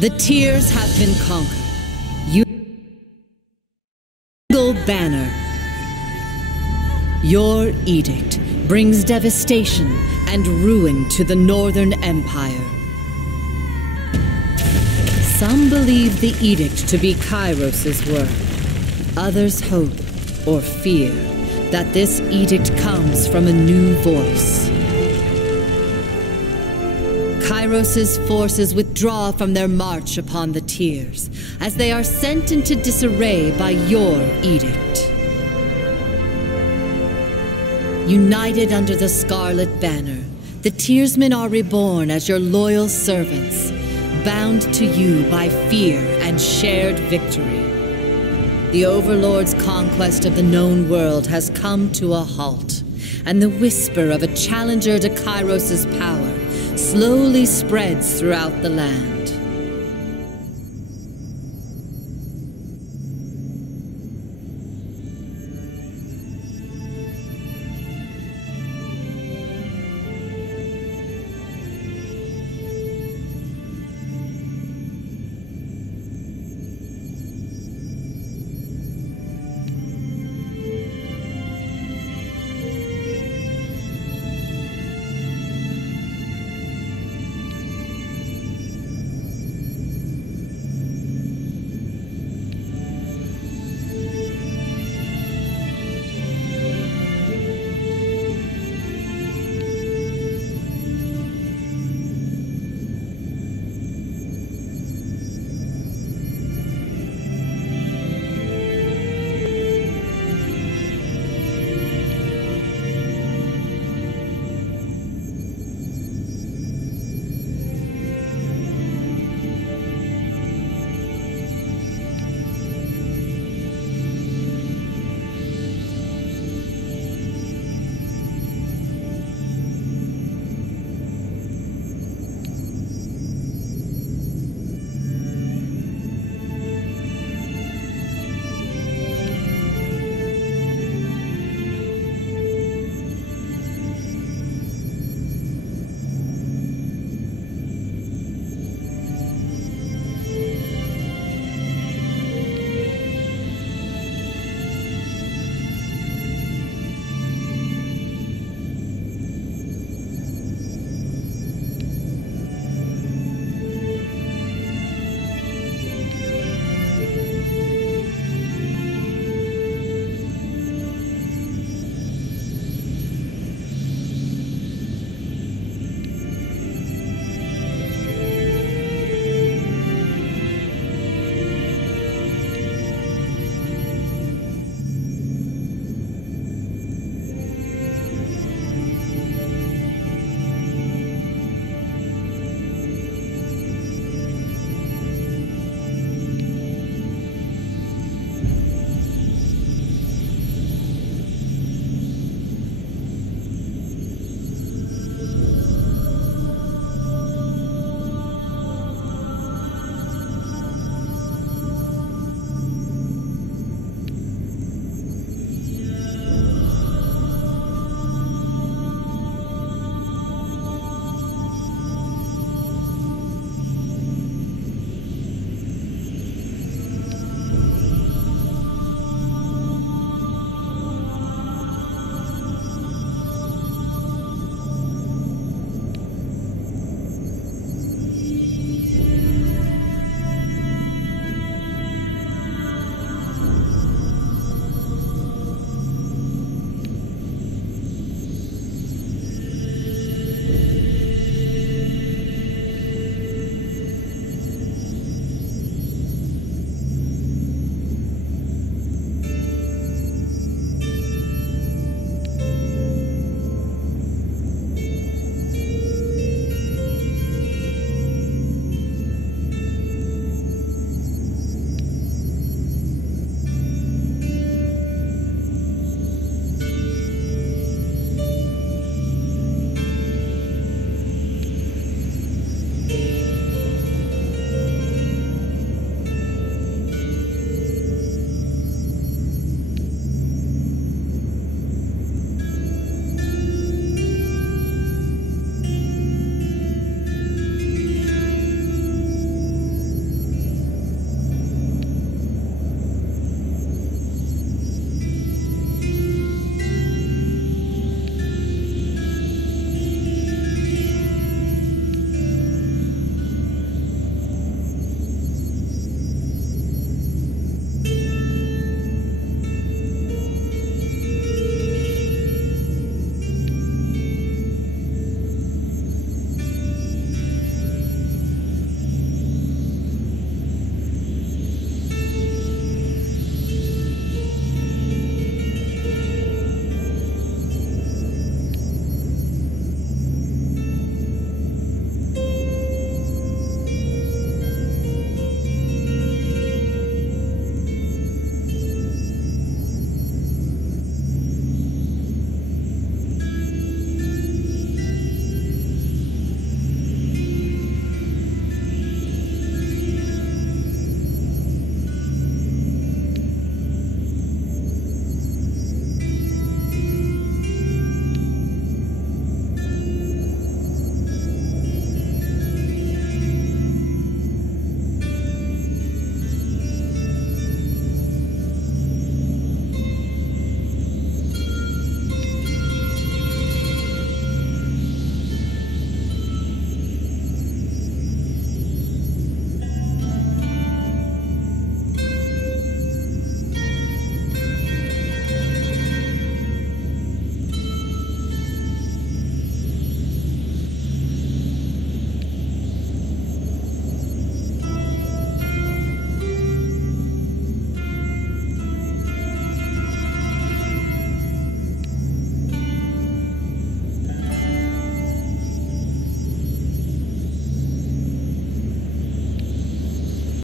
The Tears have been conquered. You single banner. Your edict brings devastation and ruin to the Northern Empire. Some believe the edict to be Kairos' work. Others hope or fear that this edict comes from a new voice. Kairos' forces withdraw from their march upon the Tears, as they are sent into disarray by your edict. United under the Scarlet Banner, the Tearsmen are reborn as your loyal servants, bound to you by fear and shared victory. The Overlord's conquest of the known world has come to a halt, and the whisper of a challenger to Kairos' power slowly spreads throughout the land.